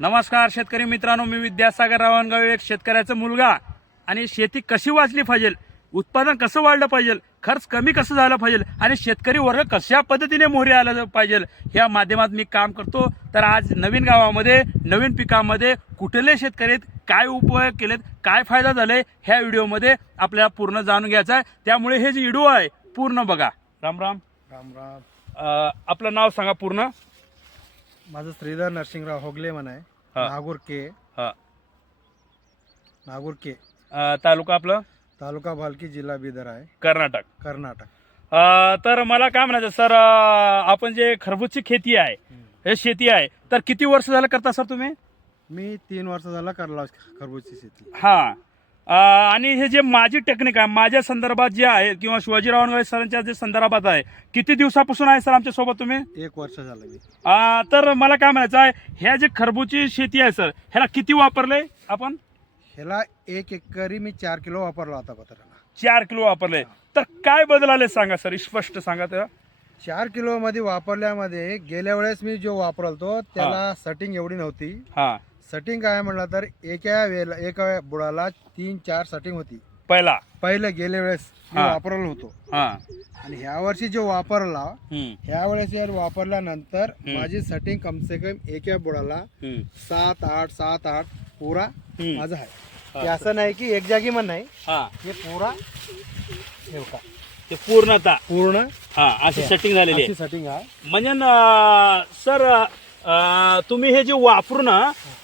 नमस्कार शेतकरी मित्रांनो, मी विद्यासागर रावणगाव, एक शेतकऱ्याचा मुलगा. आणि शेती कशी वाचली पाहिजे, उत्पादन कसं वाढलं पाहिजे, खर्च कमी कसं झालं पाहिजे आणि शेतकरी वर्ग कशा पद्धतीने मोहरी आला पाहिजे, ह्या माध्यमात मी काम करतो. तर आज नवीन गावामध्ये नवीन पिकामध्ये कुठले शेतकरी आहेत, काय उपयोग केलेत, काय फायदा झालाय, ह्या व्हिडिओमध्ये आपल्याला पूर्ण जाणून घ्यायचं आहे. त्यामुळे हे जे व्हिडिओ आहे पूर्ण बघा. राम राम. राम राम. आपलं नाव सांगा पूर्ण. माझं श्रीधर नरसिंगराव होगले म्हण आहे. नागूर के तालुका आपलं तालुका भालकी, जिल्हा बिदर आहे, कर्नाटक. कर्नाटक. तर मला काय म्हणायचं सर, आपण जे खरबूजची खेती आहे, हे शेती आहे, तर किती वर्ष झालं करता सर तुम्ही? मी 3 वर्ष झाला करला खरबूजची शेती. हा. आणि हे जे माझी टेक्निक आहे, माझ्या संदर्भात जे आहे किंवा शिवाजीराव रावणगाव सरांच्या जे संदर्भात आहे, किती दिवसापासून आहे सर आमच्या सोबत तुम्ही? 1 वर्ष झालं मी. तर मला काय म्हणायचं आहे, ह्या जे खरबूजची शेती आहे सर, ह्याला किती वापरले आपण? ह्याला 1 एकरी मी 4 किलो वापरला होता पत्राला. 4 किलो वापरले. तर काय बदल आले सांगा सर, स्पष्ट सांगा. तर 4 किलो मध्ये वापरल्यामध्ये गेल्या वेळेस मी जो वापरलतो त्याला सेटिंग एवढी नव्हती. हा. सेटिंग काय म्हणलं तर एका बुडाला 3-4 सेटिंग होती. पहिलं गेल्या वेळेस मी वापरलो होतो. आणि ह्या वर्षी जो वापरला, ह्या वेळेस वापरल्यानंतर माझी सेटिंग कम से कम एका बुडाला 7-8 पुरा माझं आहे. ते असं नाही की एक जागी म्हण नाही, हे पुरा ते पूर्ण अशी सेटिंग झालेली आहे. सेटिंग आहे. म्हणजे सर, तुम्ही हे जे वापरून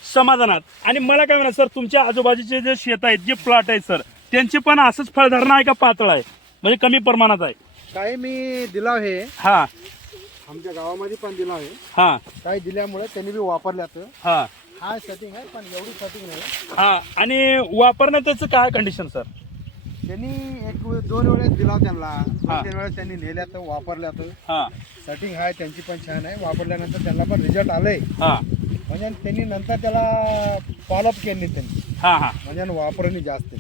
समाधानात. आणि मला काय म्हणा सर, तुमच्या आजूबाजूचे जे शेत आहेत, जे प्लॉट आहेत सर, त्यांची पण असंच फळधारणा आहे का पातळ आहे, म्हणजे कमी प्रमाणात आहे? काही मी दिला हे, आमच्या गावामध्ये पण दिला आहे. काही दिल्यामुळे त्यांनी बी वापरल्यात. हा सेटिंग आहे, पण एवढी सेटिंग नाही. आणि वापरण्यात त्याचं काय कंडिशन सर? त्यांनी 1-2 वेळेस दिला त्यांना, 2-3 वेळेस त्यांनी नेल्यात, वापरल्यात. सेटिंग आहे त्यांची पण छान आहे. वापरल्यानंतर त्यांना पण रिझल्ट आलंय. म्हणजे त्यांनी नंतर त्याला फॉलोअप केले त्यांनी. म्हणजे वापरणी जास्त.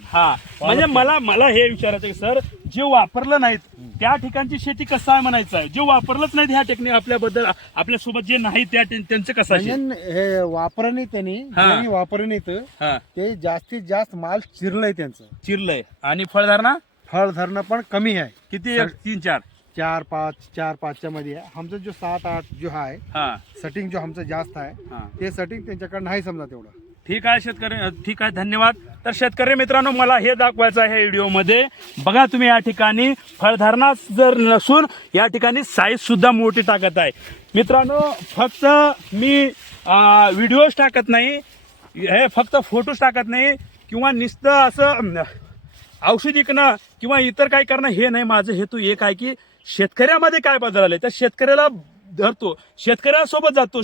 म्हणजे मला हे विचारायचं की सर, जे वापरलं नाहीत त्या ठिकाणची शेती कसं आहे म्हणायचं आहे, जे वापरलंच नाहीत ह्या टेक्निक आपल्याबद्दल, आपल्यासोबत जे नाही त्या त्यांचं कसं आहे? हे वापरणी त्यांनी वापरणीत ते जास्तीत जास्त माल चिरलंय आणि फळधारणा पण कमी आहे. किती? 4-5च्या मध्ये आहे. आमचं जो 7-8 जो आहे सेटिंग जो आमचं जास्त आहे, ते सेटिंग त्यांच्याकडे नाही समजा तेवढं. ठीक आहे शेतकरी, ठीक आहे, धन्यवाद. तर शेतकरी मित्रांनो, मला हे दाखवायचं आहे व्हिडिओमध्ये. बघा तुम्ही, या ठिकाणी फळधारणा जर नसून या ठिकाणी साईज सुद्धा मोठी टाकत आहे. मित्रांनो, फक्त मी व्हिडिओज टाकत नाही, हे फक्त फोटोज टाकत नाही किंवा नुसतं असं औषध विकणं किंवा इतर काय करणं हे नाही. माझं हेतू एक आहे की शेतकऱ्यामध्ये काय बदल आले, तर शेतकऱ्याला धरतो, शेतकऱ्यासोबत जातो,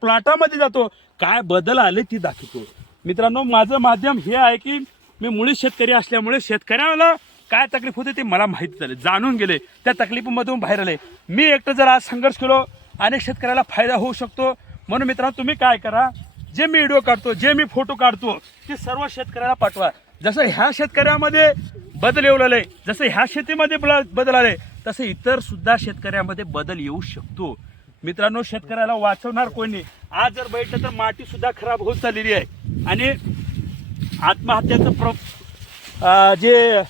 प्लॉटामध्ये जातो, काय बदल आले ती दाखवतो. मित्रांनो, माझं माध्यम हे आहे की मी मुळी शेतकरी असल्यामुळे शेतकऱ्याला काय तकलीफ होते ते मला माहिती झाले, जाणून गेले, त्या तकलीफमधून बाहेर आले. मी एकटं जर आज संघर्ष केलो, अनेक शेतकऱ्याला फायदा होऊ शकतो. म्हणून मित्रांनो, तुम्ही काय करा, जे मी व्हिडिओ काढतो, जे मी फोटो काढतो, ते सर्व शेतकऱ्याला पाठवा. जसं ह्या शेतकऱ्यामध्ये बदल येऊ लागले, जसं ह्या शेतीमध्ये बदल आले, तसं इतर सुद्धा शेतकऱ्यामध्ये बदल येऊ शकतो. मित्रांनो, शेतकऱ्याला वाचवणार कोणी? आज जर बैठलं तर माती सुद्धा खराब होत चाललेली आहे. आणि आत्महत्याचं जे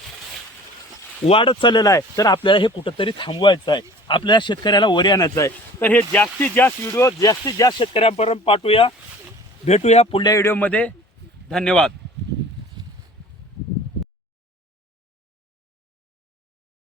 वाढत चाललेलं आहे, तर आपल्याला हे कुठंतरी थांबवायचं आहे, आपल्याला शेतकऱ्याला वरी आणायचं आहे. तर हे जास्तीत जास्त व्हिडिओ जास्तीत जास्त शेतकऱ्यांपर्यंत पाठवूया. भेटूया पुढल्या व्हिडिओमध्ये. धन्यवाद.